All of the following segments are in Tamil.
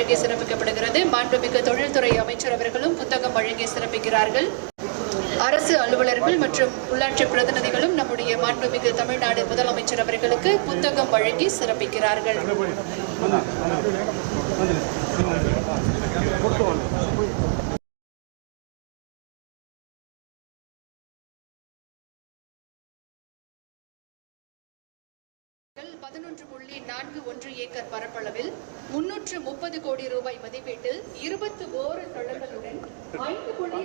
வழங்கி சிறப்பிக்கப்படுகிறது. மாண்புமிகு தொழில்துறை அமைச்சர் அவர்களும் புத்தகம் வழங்கி சிறப்பிக்கிறார்கள். அரசு அலுவலர்கள் மற்றும் உள்ளாட்சி பிரதிநிதிகளும் நம்முடைய மாண்புமிகு தமிழ்நாடு முதலமைச்சர் அவர்களுக்கு புத்தகம் வழங்கி சிறப்பிக்கிறார்கள். பதினொன்று புள்ளி நான்கு ஒன்று ஏக்கர் பரப்பளவில் முன்னூற்று முப்பது கோடி ரூபாய் மதிப்பீட்டில் இருபத்தி ஓரு தளங்களுடன் ஐந்து புள்ளி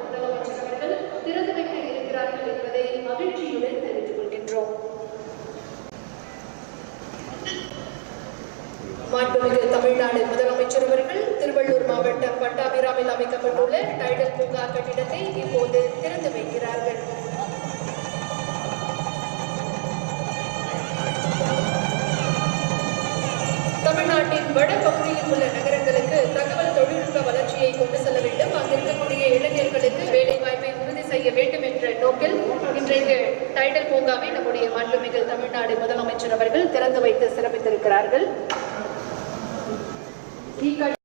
முதலமைச்சர் அவர்கள் திறந்து வைக்க இருக்கிறார்கள் என்பதை மகிழ்ச்சியுடன் தெரிவித்துக் கொள்கின்றோம். மாண்புமிகு தமிழ்நாடு முதலமைச்சர் அவர்கள் திருவள்ளூர் மாவட்டம் பட்டாபிராமில் அமைக்கப்பட்டுள்ள டைடல் பூங்கா கட்டிடத்தை இப்போது திறந்து வைக்கிறார்கள். தமிழ்நாட்டின் வடபகுதியில் உள்ள நகரங்களுக்கு தகவல் தொழில்நுட்ப வளர்ச்சியை கொண்டு செல்ல வேண்டும். அங்கிருக்கக்கூடிய இளைஞர்களுக்கு வேலை வாய்ப்பை உறுதி செய்ய வேண்டும் என்ற நோக்கில் இன்றைக்கு டைடல் பூங்காவை நம்முடைய மாண்புமிகு தமிழ்நாடு முதலமைச்சர் அவர்கள் திறந்து வைத்து சிறப்பித்திருக்கிறார்கள். y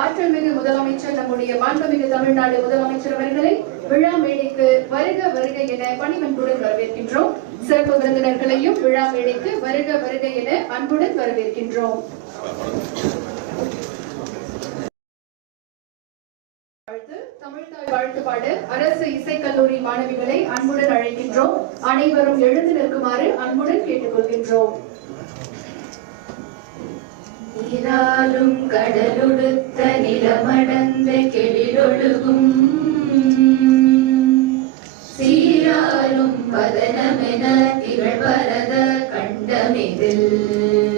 ஆற்றல்மிகு முதலமைச்சர் நம்முடைய மாண்புமிகு தமிழ்நாடு முதலமைச்சர் அவர்களை விழா மேடைக்கு வருக வருக என பணிவன்புடன் வரவேற்கின்றோம். சிறப்பு விருந்தினர்களையும் விழா மேடைக்கு வருக வருக என அன்புடன் வரவேற்கின்றோம். தமிழ்தாய் வாழ்த்து பாட அரசு இசைக்கல்லூரி மாணவிகளை அன்புடன் அழைக்கின்றோம். அனைவரும் எழுந்து நிற்குமாறு அன்புடன் கேட்டுக்கொள்கின்றோம். நீராலும் கடலொடுத்த நிலமடந்த கெழிலொழுகும் சீராலும் பதனமென திகழ் திகழ்வரத கண்டமிதில்.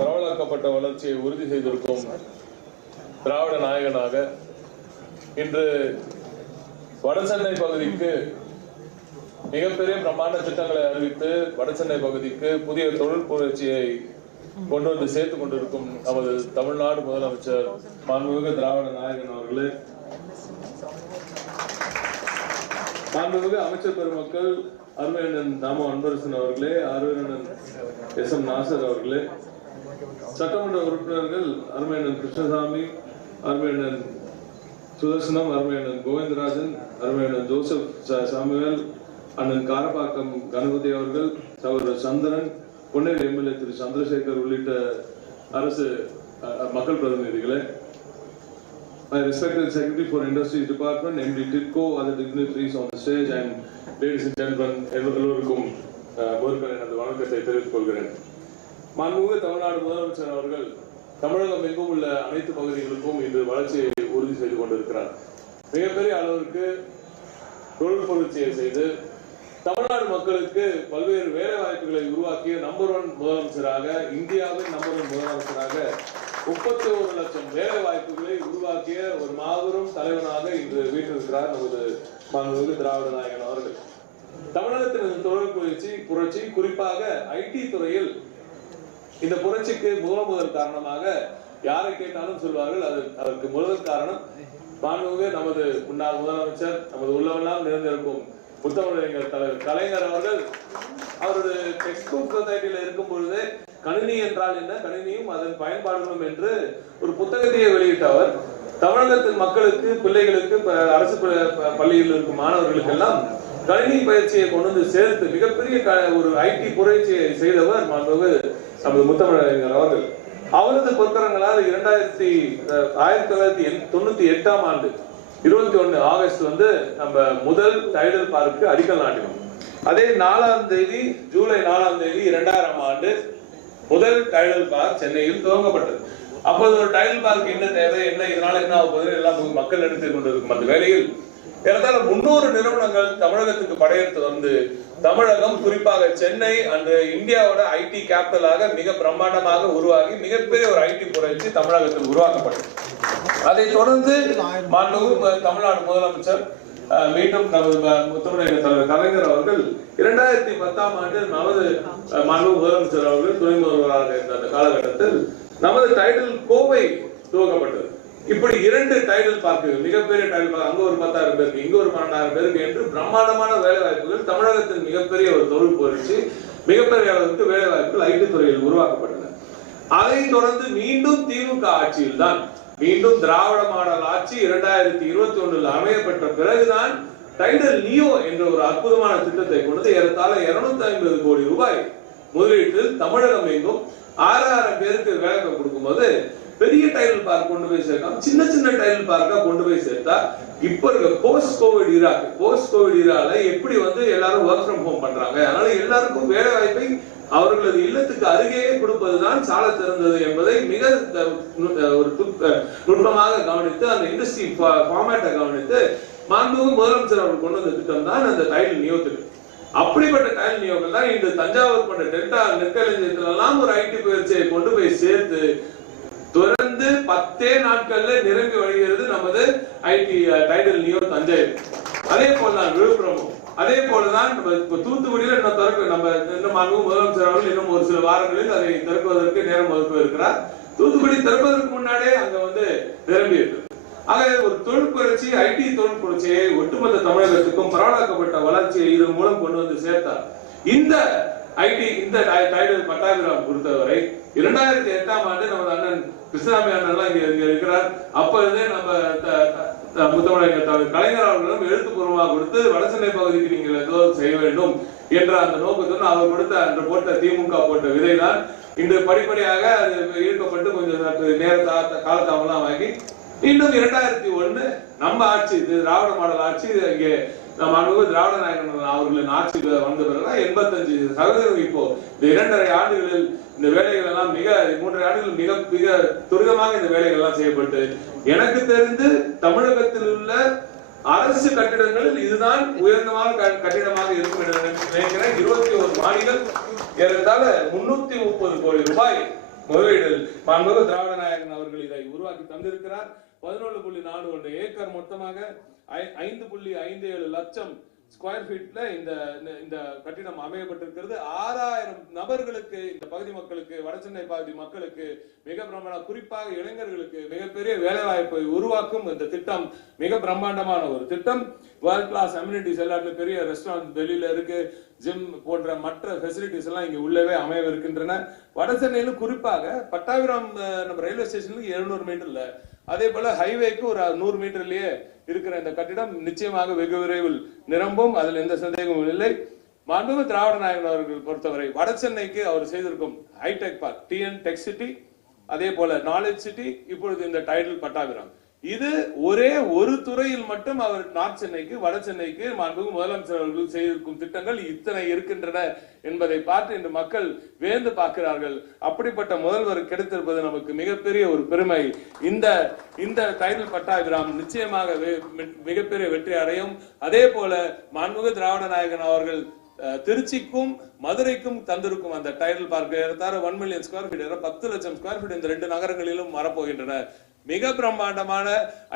பரவலாக்கப்பட்ட வளர்ச்சியை உறுதி செய்திருக்கும் திராவிட நாயகனாக இன்று வடசென்னை பகுதிக்கு மிகப்பெரிய பிரமாண்ட திட்டங்களை அறிவித்து வடசென்னை பகுதிக்கு புதிய தொழில் புரட்சியை கொண்டு வந்து சேர்த்துக் கொண்டிருக்கும் நமது தமிழ்நாடு முதலமைச்சர் மாண்புமிகு திராவிட நாயகன் அவர்களே. மாண்புமிகு அமைச்சர் பெருமக்கள் அருமையண்ணன் தாமோ அன்பரசன் அவர்களே அருமையண்ணன் எஸ் எம் நாசர் அவர்களே. சட்டமன்ற உறுப்பினர்கள் அருமையண்ணன் கிருஷ்ணசாமி அருமையண்ணன் சுதர்சனம் அருமையண்ணன் கோவிந்தராஜன் அருமையண்ணன் ஜோசப் சாமுவேல் அண்ணன் காரப்பாக்கம் கணபதி அவர்கள் சகோதரர் சந்திரன் பொன்னேரி எம்எல்ஏ திரு சந்திரசேகர் உள்ளிட்ட அரசு மக்கள் பிரதிநிதிகளே. My respected Secretary for Industries Department, MD TIDCO, other dignitaries on the stage, and ladies and gentlemen, எல்லோருக்கும் எனது வணக்கத்தை தெரிவித்துக் கொள்கிறேன். மாண்புமிகு தமிழ்நாடு முதலமைச்சர் அவர்கள் தமிழகம் எங்கும் உள்ள அனைத்து பகுதிகளுக்கும் இன்று வளர்ச்சியை உறுதி செய்து கொண்டிருக்கிறார். மிகப்பெரிய அளவிற்கு தொழில் புரட்சியை செய்து தமிழ்நாடு மக்களுக்கு பல்வேறு வேலை வாய்ப்புகளை உருவாக்கிய நம்பர் ஒன் முதலமைச்சராக இந்தியாவின் நம்பர் ஒன் முதலமைச்சராக முப்பத்தி ஒரு லட்சம் வேலை வாய்ப்புகளை உருவாக்கிய ஒரு மாபெரும் தலைவனாக இன்று வீட்டிருக்கிறார் நமது மாண்புமிகு திராவிட நாயகன் அவர்கள். தமிழகத்தின் தொழில் புரட்சி புரட்சி குறிப்பாக ஐடி துறையில் இந்த புரட்சிக்கு முதல் முதல் காரணமாக யாரை கேட்டாலும் சொல்வார்கள் அது அதற்கு முதல் காரணம் மாண்புமிகு நமது முன்னாள் முதலமைச்சர் நமது உள்ளவெல்லாம் நிறைந்திருக்கும் முத்தமிழறிஞர் தலைவர் கலைஞர் அவர்கள். அவரது டெக்ஸ்ட் புக் சொசைட்டியில் இருக்கும் பொழுதே கணினி என்றால் என்ன? கணினியும் அதன் பயன்பாடுகளும் என்று ஒரு புத்தகத்தையே வெளியிட்டவர். தமிழகத்தின் மக்களுக்கு பிள்ளைகளுக்கு அரசு ப- பள்ளியில் இருக்கும் மாணவர்களுக்கு எல்லாம் கணினி பயிற்சியை கொண்டு வந்து சேர்த்து மிகப்பெரிய க- ஒரு ஐடி புரட்சியை செய்தவர் மாண்புமிகு நமது முத்தமிழறிஞர் அவர்கள் அவரது பொற்கரங்களால் இரண்டாயிரத்தி அஹ், ஆயிரத்தி தொள்ளாயிரத்தி எண்- தொண்ணூத்தி எட்டாம் ஆண்டு இருபத்தி ஒண்ணு ஆகஸ்ட் வந்து நம்ம முதல் டைடல் பார்க்கு அடிக்கல் நாட்டினோம். அதே நாலாம் தேதி ஜூலை நாலாம் தேதி இரண்டாயிரம் ஆண்டு முதல் டைடல் பார்க் சென்னையில் துவங்கப்பட்டது. அப்போது ஒரு டைடல் பார்க் என்ன தேவை என்ன இதனால என்ன ஆகுது போகுது எல்லாம் மக்கள் எடுத்துக் கொண்டிருக்கும் அந்த வேலையில் ஏறத்தாழ முன்னூறு நிறுவனங்கள் தமிழகத்துக்கு படையெடுத்து வந்து தமிழகம் குறிப்பாக சென்னை அன்று இந்தியாவோட ஐடி கேபிட்டலாக மிக பிரம்மாண்டமாக உருவாகி மிகப்பெரிய ஒரு ஐடி புரட்சி தமிழகத்தில் உருவாக்கப்பட்டது. அதை தொடர்ந்து தமிழ்நாடு முதலமைச்சர் அஹ், மீண்டும் நமது முத்தமிழக தலைவர் கலைஞர் அவர்கள் இரண்டாயிரத்தி பத்தாம் ஆண்டு நமது மாண்பு முதலமைச்சர் அவர்கள் துணை முதல்வராக இருந்த அந்த காலகட்டத்தில் நமது டைட்டில் கோவை துவக்கப்பட்டது. இப்படி இரண்டு டைட்டில் பார்க்குகள் மிகப்பெரிய டைட்டில் பார்க் அங்க ஒரு பத்தாயிரம் பேருக்கு இங்க ஒரு பன்னெண்டாயிரம் பேருக்கு என்று பிரம்மாண்டமான வேலை வாய்ப்புகள் தமிழகத்தின் மிகப்பெரிய ஒரு தொழில் புரட்சி மிகப்பெரிய அளவுக்கு வேலை வாய்ப்புகள் ஐடி துறையில் உருவாக்கப்பட்டன. அதைத் தொடர்ந்து மீண்டும் திமுக ஆட்சியில் தான் மீண்டும் திராவிட மாடல் ஆட்சி இரண்டாயிரத்தி இருபத்தி ஒன்றில் அமையப்பட்ட பிறகுதான் டைடல் நியோ என்ற ஒரு அற்புதமான திட்டத்தை கொண்டு ஏறத்தாழ இருநூத்தி ஐம்பது கோடி ரூபாய் முதலீட்டில் தமிழகம் எங்கும் ஆறாயிரம் பேருக்கு வேலை கொடுக்கும்போது பெரிய டைல் பார்க் கொண்டு போய் சேர்க்காம சின்ன சின்ன டைல் பார்க்கா கொண்டு போய் சேர்த்தா இப்ப இருக்க போஸ்ட் கோவிட் ஈராக்கு போஸ்ட் கோவிட் ஈரால எப்படி வந்து எல்லாரும் ஒர்க் ஃப்ரம் ஹோம் பண்றாங்க? அதனால எல்லாருக்கும் வேலை வாய்ப்பை அவர்களது இல்லத்துக்கு அருகேயே கொடுப்பதுதான் சால திறந்தது என்பதை மிக ஒரு நுட்பமாக கவனித்து அந்த இண்டஸ்ட்ரி ஃபார்மேட்டை கவனித்து மாண்புமிகு முதலமைச்சர் அவர்கள் கொண்டு வந்த திட்டம் தான் அந்த டைல் நியோத்துக்கு அப்படிப்பட்ட டைல் நியோகம் தான் இந்த தஞ்சாவூர் போன்ற டெல்டா நெற்களஞ்சியத்துல எல்லாம் ஒரு ஐடி பயிற்சியை கொண்டு போய் சேர்த்து தொடர்ந்து பத்தே நாட்கள்ல நிரம்பி வழிகிறது நமது ஐடி டைடல் நியோ தஞ்சை. அதே போலதான் விழுப்புரமும். அதே போலதான் நம்ம இப்ப தூத்துக்குடியில இன்னும் திறக்க நம்ம இன்னும் அங்கும் முதலமைச்சர் அவர்கள் இன்னும் ஒரு சில வாரங்களில் அதை திறப்பதற்கு நேரம் ஒதுக்க இருக்கிறார். தூத்துக்குடி திறப்பதற்கு முன்னாடியே அங்க வந்து நிரம்பி இருக்கு. ஆக ஒரு தொழில் புரட்சி ஐடி தொழில் புரட்சியை ஒட்டுமொத்த தமிழகத்துக்கும் பரவலாக்கப்பட்ட வளர்ச்சியை இதன் மூலம் கொண்டு வந்து சேர்த்தார். இந்த ஐடி இந்த டைடல் பட்டாபிராம் பொறுத்தவரை இரண்டாயிரத்தி எட்டாம் ஆண்டு நமது அண்ணன் கிருஷ்ணாமி அண்ணன் இங்க இங்க இருக்கிறார். அப்ப இருந்தே நம்ம த- முத்தமிழக தலைவர் கலைஞர் அவர்களிடம் எழுத்துப்பூர்வமாக கொடுத்து வடசென்னை பகுதிக்கு நீங்கள் ஏதோ செய்ய வேண்டும் என்ற அந்த நோக்கத்துடன் அவர் கொடுத்த அன்று போட்ட திமுக போட்ட விதைதான். இன்று படிப்படியாக அது ஈர்க்கப்பட்டு கொஞ்சம் சற்று நேர தா- வாங்கி மீண்டும் இரண்டாயிரத்தி ஒண்ணு நம்ம ஆட்சி இது திராவிட மாடல் ஆட்சி இது இங்கே நம்ம அனுபவ திராவிட நாயகன் அவர்களின் ஆட்சிக்கு வந்த பிறகு எண்பத்தஞ்சு சதவீதம் இப்போ இந்த இரண்டரை ஆண்டுகளில் இந்த வேலைகள் எல்லாம் மிக மூன்றரை ஆண்டுகள் மிக மிக துரிதமாக இந்த வேலைகள் எல்லாம் செய்யப்பட்டு எனக்கு தெரிந்து தமிழகத்தில் உள்ள அரசு கட்டிடங்களில் இதுதான் உயர்ந்தமான க- கட்டிடமாக இருக்கும் என்று நினைக்கிறேன். இருபத்தி ஒரு மாடிகள் ஏறத்தாழ முன்னூத்தி முப்பது கோடி ரூபாய் முதலீடு திராவிட நாயகன் அவர்கள் இதை உருவாக்கி தந்திருக்கிறார். பதினொன்று புள்ளி நாலு ஒன்று ஏக்கர் மொத்தமாக ஐ- ஐந்து புள்ளி ஐந்து ஏழு லட்சம் ஸ்கொயர் ஃபீட்ல இந்த இந்த- இந்த கட்டிடம் அமையப்பட்டிருக்கிறது. ஆறாயிரம் நபர்களுக்கு இந்த பகுதி மக்களுக்கு வடசென்னை பகுதி மக்களுக்கு மிக பிரம்மாண்ட குறிப்பாக இளைஞர்களுக்கு மிகப்பெரிய வேலைவாய்ப்பை உருவாக்கும் இந்த திட்டம் மிக பிரம்மாண்டமான ஒரு திட்டம். வேர்ல்ட் கிளாஸ் அம்யூனிட்டிஸ் எல்லாருமே பெரிய ரெஸ்டாரண்ட் வெளியில இருக்கு. ஜிம் போன்ற மற்ற ஃபெசிலிட்டிஸ் எல்லாம் இங்கே உள்ளவே அமையவிருக்கின்றன. வடசென்னையிலும் குறிப்பாக பட்டாபிராம் நம்ம ரயில்வே ஸ்டேஷனுக்கு 700 மீட்டர்ல அதே போல ஹைவேக்கு ஒரு நூறு மீட்டர்லயே இருக்கிற இந்த கட்டிடம் நிச்சயமாக வெகு விரைவில் நிரம்பும். அதில் எந்த சந்தேகமும் இல்லை. மாண்புமிகு திராவிட நாயகன் அவர்கள் பொறுத்தவரை வட சென்னைக்கு அவர் செய்திருக்கும் hitech park TN tech city அதே போல நாலேஜ் சிட்டி இப்பொழுது இந்த டைட்டில் பட்டாபிராம் இது ஒரே ஒரு துறையில் மட்டும் அவர் நார்த் சென்னைக்கு வட சென்னைக்கு மாண்புமிகு முதலமைச்சர் அவர்கள் செய்திருக்கும் திட்டங்கள் இத்தனை இருக்கின்றன என்பதை பார்த்து இன்று மக்கள் வேந்து பார்க்கிறார்கள். அப்படிப்பட்ட முதல்வர் கிடைத்திருப்பது நமக்கு மிகப்பெரிய ஒரு பெருமை. இந்த இந்த டைட்டில் பட்டாபிராம் நிச்சயமாக மிகப்பெரிய வெற்றி அடையும். அதே போல மாண்புமிகு திராவிட நாயகன் அவர்கள் அஹ், திருச்சிக்கும் மதுரைக்கும் தந்திருக்கும் அந்த டைட்டில் பார்க் ஏறத்தாறு ஒன் மில்லியன் ஸ்கொயர் ஃபீட் பத்து லட்சம் ஸ்கொயர் ஃபீட் இந்த ரெண்டு நகரங்களிலும் வரப்போகின்றன. மிக பிரம்மாண்டமான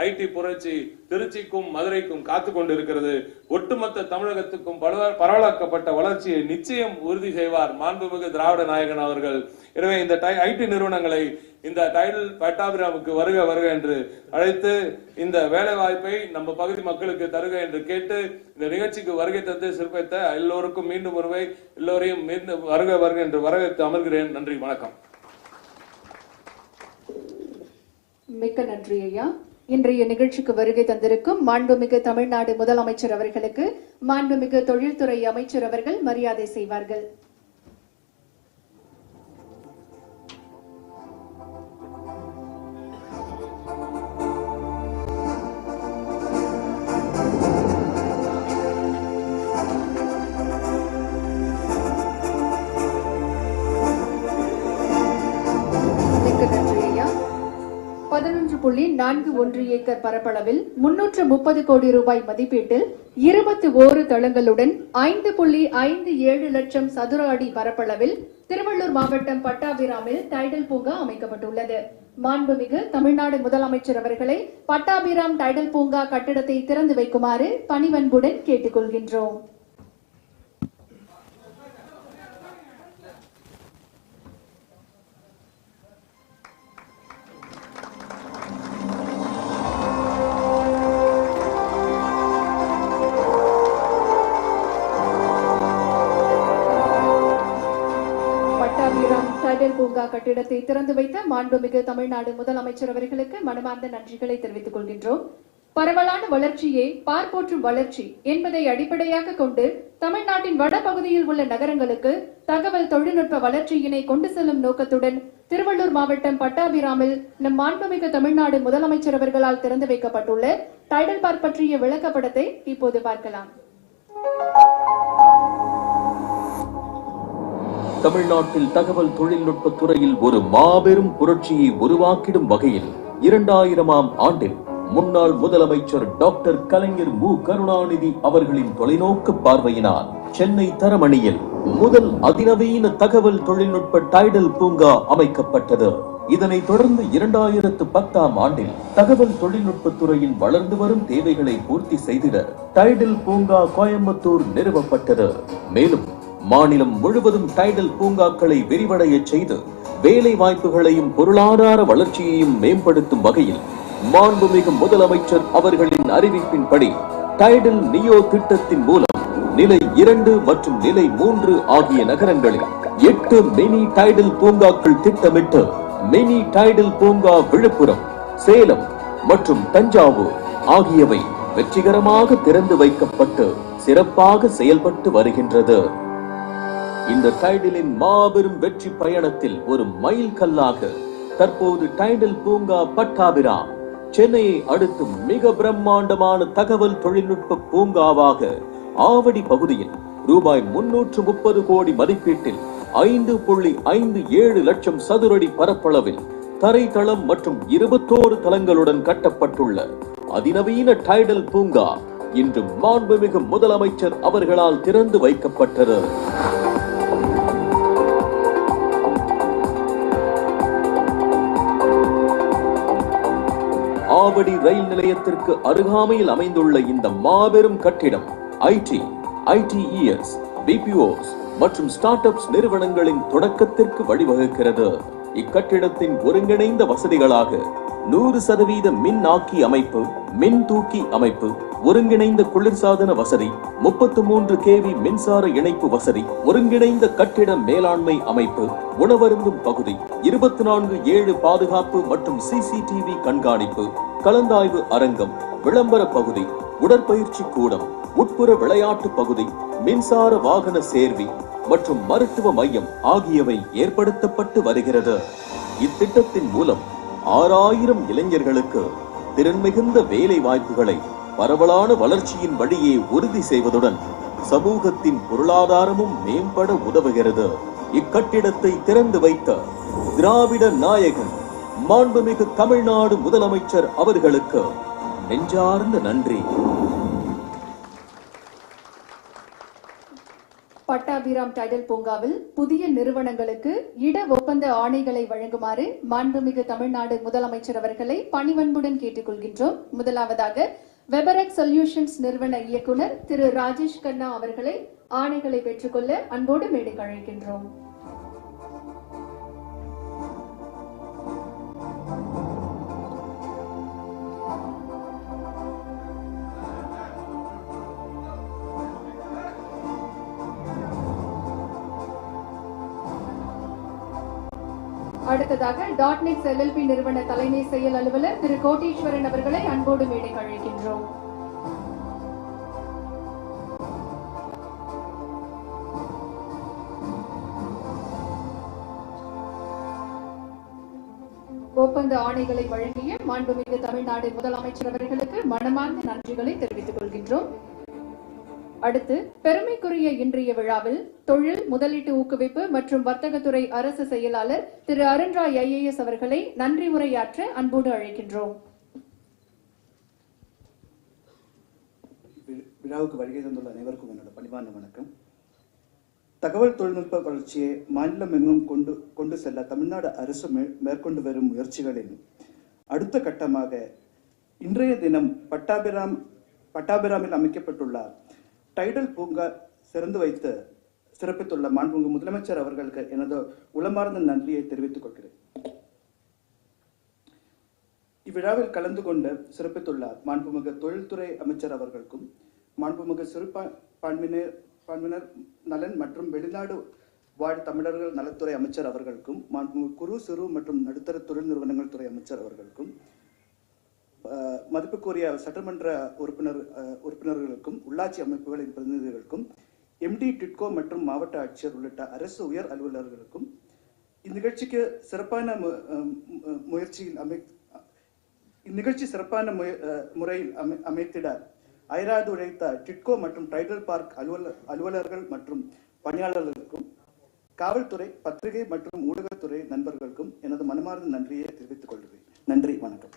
ஐடி புரட்சி திருச்சிக்கும் மதுரைக்கும் காத்து கொண்டிருக்கிறது ஒட்டுமொத்த தமிழகத்துக்கும் பரவலாக்கப்பட்ட வளர்ச்சியை நிச்சயம் உறுதி செய்வார் மாண்புமிகு திராவிட நாயகன் அவர்கள். எனவே இந்த ஐடி நிறுவனங்களை இந்த டைட்டில் பட்டாபிராமுக்கு வருக வருக என்று அழைத்து இந்த வேலை வாய்ப்பை நம்ம பகுதி மக்களுக்கு தருக என்று கேட்டு இந்த நிகழ்ச்சிக்கு வருகை தந்து சிறப்பித்த எல்லோருக்கும் மீண்டும் ஒருவை எல்லோரையும் மீண்டும் வருக வருக என்று வரவேற்று அமர்கிறேன். நன்றி வணக்கம். மிக்க நன்றி ஐயா. இன்றைய நிகழ்ச்சிக்கு வருகை தந்திருக்கும் மாண்புமிகு தமிழ்நாடு முதலமைச்சர் அவர்களுக்கு மாண்புமிகு தொழில்துறை அமைச்சர் அவர்கள் மரியாதை செய்வார்கள். புள்ளி நான்கு ஒன்று ஏக்கர் பரப்பளவில் முன்னூற்று முப்பது கோடி ரூபாய் மதிப்பீட்டில் இருபத்தி ஓரு தளங்களுடன் ஐந்து புள்ளி ஐந்து ஏழு லட்சம் சதுர அடி பரப்பளவில் திருவள்ளூர் மாவட்டம் பட்டாபிராமில் டைடல் பூங்கா அமைக்கப்பட்டுள்ளது. மாண்புமிகு தமிழ்நாடு முதலமைச்சர் அவர்களை பட்டாபிராம் டைடல் பூங்கா கட்டிடத்தை திறந்து வைக்குமாறு பணிவன்புடன் கேட்டுக்கொள்கின்றோம். டைடல் கட்டிடத்தை திறந்து வைத்த மாண்புமிகு தமிழ்நாடு முதலமைச்சர் அவர்களுக்கு மனமார்ந்த நன்றிகளை தெரிவித்துக் கொள்கின்றோம். பரவலான வளர்ச்சியே பார்ப்போற்றும் வளர்ச்சி என்பதை அடிப்படையாக கொண்டு தமிழ்நாட்டின் வடபகுதியில் உள்ள நகரங்களுக்கு தகவல் தொழில்நுட்ப வளர்ச்சியினை கொண்டு செல்லும் நோக்கத்துடன் திருவள்ளூர் மாவட்டம் பட்டாபிராமில் நம் மாண்புமிகு தமிழ்நாடு முதலமைச்சர் அவர்களால் திறந்து வைக்கப்பட்டுள்ள டைடல் பார்க் பற்றிய விளக்கப்படத்தை இப்போது பார்க்கலாம். தமிழ்நாட்டில் தகவல் தொழில்நுட்பத் துறையில் ஒரு மாபெரும் புரட்சியை உருவாக்கிடும் வகையில் இரண்டாயிரமாம் ஆண்டில் முன்னாள் முதலமைச்சர் டாக்டர் கலைஞர் மு. கருணாநிதி அவர்களின் தொலைநோக்கு பார்வையினால் சென்னை தரமணியில் முதல் அதிநவீன தகவல் தொழில்நுட்ப டைடல் பூங்கா அமைக்கப்பட்டது. இதனை தொடர்ந்து இரண்டாயிரத்து பத்தாம் ஆண்டில் தகவல் தொழில்நுட்பத் துறையின் வளர்ந்து வரும் தேவைகளை பூர்த்தி செய்திட டைடல் பூங்கா கோயம்புத்தூர் நிறுவப்பட்டது. மேலும் மாநிலம் முழுவதும் டைடல் பூங்காக்களை விரிவடைய செய்து வேலை வாய்ப்புகளையும் பொருளாதார வளர்ச்சியையும் மேம்படுத்தும் வகையில் மாண்புமிகு முதலமைச்சர் அவர்களின் அறிவிப்பின்படி டைடல் நியோ திட்டத்தின் மூலம் நிலை இரண்டு மற்றும் நிலை மூன்று ஆகிய நகரங்களில் எட்டு மினி டைடல் பூங்காக்கள் திட்டமிட்டு மினி டைடல் பூங்கா விழுப்புரம் சேலம் மற்றும் தஞ்சாவூர் ஆகியவை வெற்றிகரமாக திறந்து வைக்கப்பட்டு சிறப்பாக செயல்பட்டு வருகின்றது. இந்த டைடலின் மாபெரும் வெற்றி பயணத்தில் ஒரு மைல் கல்லாக தற்போது டைடல் பூங்கா பட்டாபிராம் சென்னையை அடுத்து மிக பிரம்மாண்டமான தகவல் தொழில்நுட்ப பூங்காவாக ஆவடி பகுதியில் ரூபாய் முன்னூற்று முப்பது கோடி மதிப்பீட்டில் ஐந்து புள்ளி ஐந்து ஏழு லட்சம் சதுரடி பரப்பளவில் தரைத்தளம் மற்றும் இருபத்தோரு தளங்களுடன் கட்டப்பட்டுள்ள அதிநவீன டைடல் பூங்கா இன்று மாண்புமிகு முதலமைச்சர் அவர்களால் திறந்து வைக்கப்பட்டது. ஆவடி ரயில் நிலையத்திற்கு அருகாமையில் அமைந்துள்ள இந்த மாபெரும் கட்டிடம் ஐடி ஐடிஇஎஸ் பிபிஓஸ் மற்றும் ஸ்டார்ட் அப்ஸ் நிறுவனங்களின் தொடக்கத்திற்கு வழிவகுக்கிறது. இக்கட்டிடத்தின் ஒருங்கிணைந்த வசதிகளாக நூறு சதவீத மின் ஆக்கி அமைப்பு மின் தூக்கி அமைப்பு ஒருங்கிணைந்த குளிர்சாதன வசதி முப்பத்து மூன்று கேவி மின்சார இணைப்பு வசதி ஒருங்கிணைந்த கட்டிட மேலாண்மை அமைப்பு உணவருந்தும் பகுதி இருபத்தி நான்கு ஏழு பாதுகாப்பு மற்றும் சிசிடிவி கண்காணிப்பு கலந்தாய்வு அரங்கம் விளம்பர பகுதி உடற்பயிற்சி கூடம் உட்புற விளையாட்டு பகுதி மின்சார வாகன சேர்வி மற்றும் மருத்துவ மையம் ஆகியவை ஏற்படுத்தப்பட்டு வருகிறது. இத்திட்டத்தின் மூலம் ஆறாயிரம் இளைஞர்களுக்கு திறன் மிகுந்த வேலை வாய்ப்புகளை பரவலான வளர்ச்சியின் வழியே உறுதி செய்வதுடன் சமூகத்தின் பொருளாதாரமும் மேம்பட உதவுகிறது. இக்கட்டிடத்தை திறந்து வைத்த திராவிட நாயகன் மாண்புமிகு தமிழ்நாடு முதலமைச்சர் அவர்களுக்கு நெஞ்சார்ந்த நன்றி. பட்டாபிராம் டைடல் பூங்காவில் புதிய நிறுவனங்களுக்கு இட ஒப்பந்த ஆணைகளை வழங்குமாறு மாண்புமிகு தமிழ்நாடு முதலமைச்சர் அவர்களை பணிவன்புடன் கேட்டுக்கொள்கின்றோம். முதலாவதாக வெபரக் சொல்யூஷன்ஸ் நிறுவன இயக்குனர் திரு ராஜேஷ் கண்ணா அவர்களை ஆணைகளை பெற்றுக்கொள்ள அன்போடு மேடை அழைக்கின்றோம் அடுத்ததாக. டாட்நெட் எல்எல்பி நிறுவன தலைமை செயல் அலுவலர் திரு கோட்டீஸ்வரன் அவர்களை அன்போடு மேடைக்கு அழைக்கின்றோம். ஒப்பந்த ஆணைகளை வழங்கிய மாண்புமிகு தமிழ்நாடு முதலமைச்சர் அவர்களுக்கு மனமார்ந்த நன்றிகளை தெரிவித்துக் கொள்கின்றோம். அடுத்து பெருமைக்குரிய இன்றைய விழாவில் தொழில் முதலீட்டு ஊக்குவிப்பு மற்றும் வர்த்தகத்துறை அரசு செயலாளர் திரு அருண்ராய் ஐஏஎஸ் அவர்களை நன்றி உரையாற்ற அன்போடு அழைக்கின்றோம். விழாவுக்கு வருகை தந்துள்ள அனைவருக்கும் என்னோட பணிவான வணக்கம். தகவல் தொழில்நுட்ப வளர்ச்சியை மாநிலம் எங்கும் கொண்டு கொண்டு செல்ல தமிழ்நாடு அரசு மே- மேற்கொண்டு வரும் முயற்சிகளின் அடுத்த கட்டமாக இன்றைய தினம் பட்டாபிராம் பட்டாபிராமில் அமைக்கப்பட்டுள்ள டைடல் பூங்கா சிறந்து வைத்து சிறப்பித்துள்ள மாண்புமிகு முதலமைச்சர் அவர்களுக்கு எனது உளமார்ந்த நன்றியை தெரிவித்துக் கொள்கிறேன். இவ்விழாவில் கலந்து கொண்டு சிறப்பித்துள்ள மாண்புமிகு தொழில்துறை அமைச்சர் அவர்களுக்கும் மாண்புமிகு சிறுபான்மையினர் பான்மையினர் நலன் மற்றும் வெளிநாடு வாழ் தமிழர்கள் நலத்துறை அமைச்சர் அவர்களுக்கும் மாண்புமிகு குறு சிறு மற்றும் நடுத்தர தொழில் நிறுவனங்கள் துறை அமைச்சர் அவர்களுக்கும் மதிப்புக்குரிய சட்டமன்ற உறுப்பினர் உறுப்பினர்களுக்கும் உள்ளாட்சி அமைப்புகளின் பிரதிநிதிகளுக்கும் எம்டி டிட்கோ மற்றும் மாவட்ட ஆட்சியர் உள்ளிட்ட அரசு உயர் அலுவலர்களுக்கும் இந்நிகழ்ச்சிக்கு சிறப்பான மு- முயற்சியில் அமை இந்நிகழ்ச்சி சிறப்பான முய- முறையில் அமை அமைத்திட அயராது உழைத்த டிட்கோ மற்றும் டைடல் பார்க் அலுவலர் அலுவலர்கள் மற்றும் பணியாளர்களுக்கும் காவல்துறை பத்திரிகை மற்றும் ஊடகத்துறை நண்பர்களுக்கும் எனது மனமார்ந்த நன்றியை தெரிவித்துக் கொள்கிறேன். நன்றி வணக்கம்.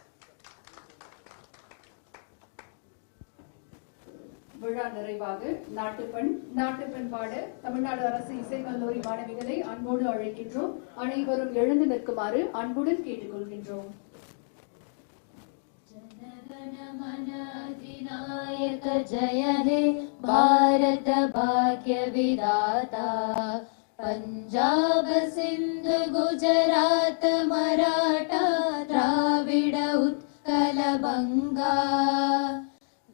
விழா நிறைவாக நாட்டுப்பண் நாட்டுப்பண் பாட தமிழ்நாடு அரசு இசைக்கல்லூரி மாணவிகளை அன்போடு அழைக்கின்றோம் அனைவரும் எழுந்து நிற்குமாறு அன்புடன் கேட்டுக்கொள்கின்றோம் जनगणमन अधिनायक जय हे भारत भाग्य विदाता पञ्जाब सिन्ध गुजरात मराठा द्राविड उत्कल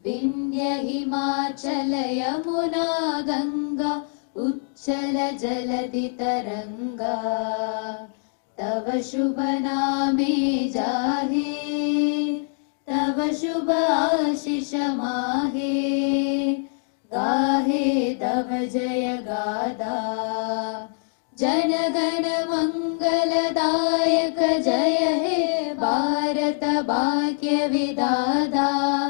बङ्गा विन्ध्य हिमाचल यमुना गङ्गा उच्चल जलधि तरङ्गा तव शुभ नामे जाहे तव शुभ आशिष माहे। गाहे तव जय गादा। जनगण मङ्गलदायक जय हे भारत भाग्य विदादा